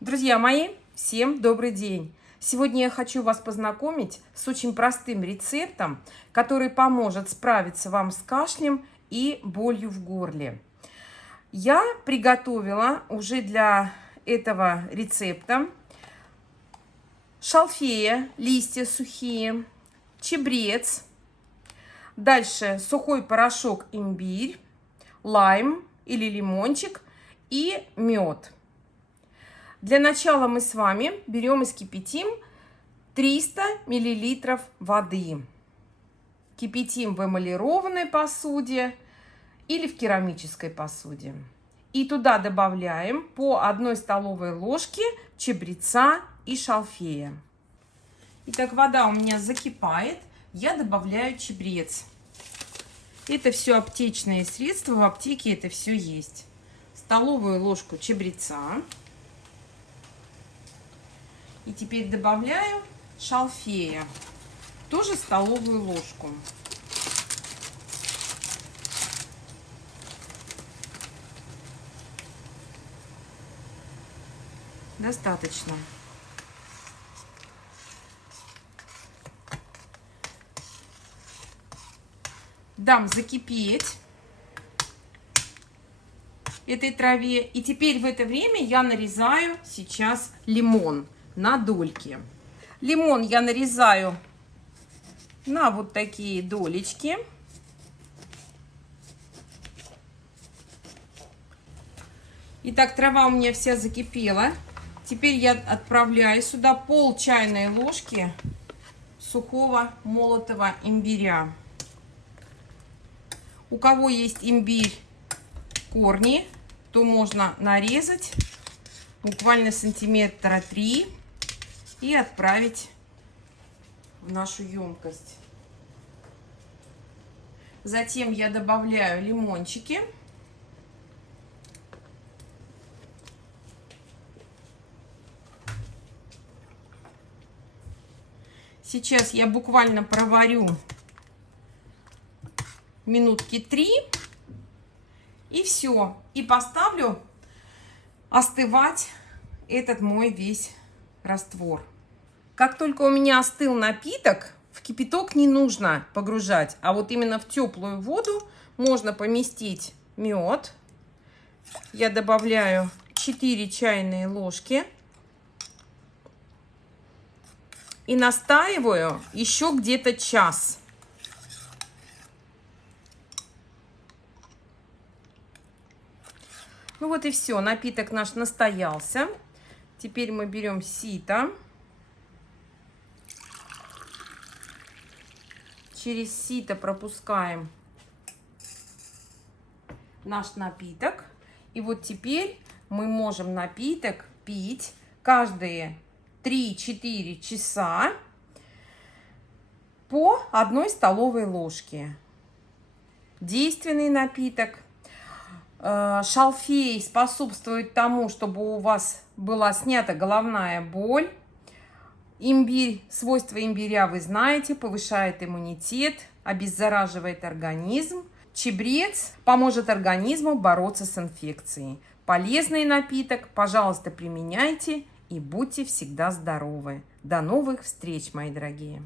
Друзья мои, всем добрый день! Сегодня я хочу вас познакомить с очень простым рецептом, который поможет справиться вам с кашлем и болью в горле. Я приготовила уже для этого рецепта шалфея, листья сухие, чабрец, дальше сухой порошок имбирь, лайм или лимончик и мед. Для начала мы с вами берем и кипятим 300 мл воды. Кипятим в эмалированной посуде или в керамической посуде. И туда добавляем по 1 столовой ложке чабреца и шалфея. Итак, вода у меня закипает. Я добавляю чабрец. Это все аптечные средства. В аптеке это все есть. Столовую ложку чабреца. И теперь добавляю шалфея, тоже столовую ложку. Достаточно. Дам закипеть этой траве. И теперь в это время я нарезаю сейчас лимон на дольки. Лимон я нарезаю на вот такие долечки. Итак, трава у меня вся закипела. Теперь я отправляю сюда пол чайной ложки сухого молотого имбиря. У кого есть имбирь корни, то можно нарезать буквально сантиметра 3 и отправить в нашу емкость. Затем я добавляю лимончики. Сейчас я буквально проварю минутки 3 и все. И поставлю остывать этот мой весь раствор. Как только у меня остыл напиток, в кипяток не нужно погружать, а вот именно в теплую воду можно поместить мед. Я добавляю 4 чайные ложки и настаиваю еще где-то час. Ну вот и все, напиток наш настоялся. Теперь мы берем сито. Через сито пропускаем наш напиток. И вот теперь мы можем напиток пить каждые 3-4 часа по 1 столовой ложке. Действенный напиток. Шалфей способствует тому, чтобы у вас была снята головная боль. Имбирь, свойства имбиря вы знаете, повышает иммунитет, обеззараживает организм. Чабрец поможет организму бороться с инфекцией. Полезный напиток, пожалуйста, применяйте и будьте всегда здоровы. До новых встреч, мои дорогие!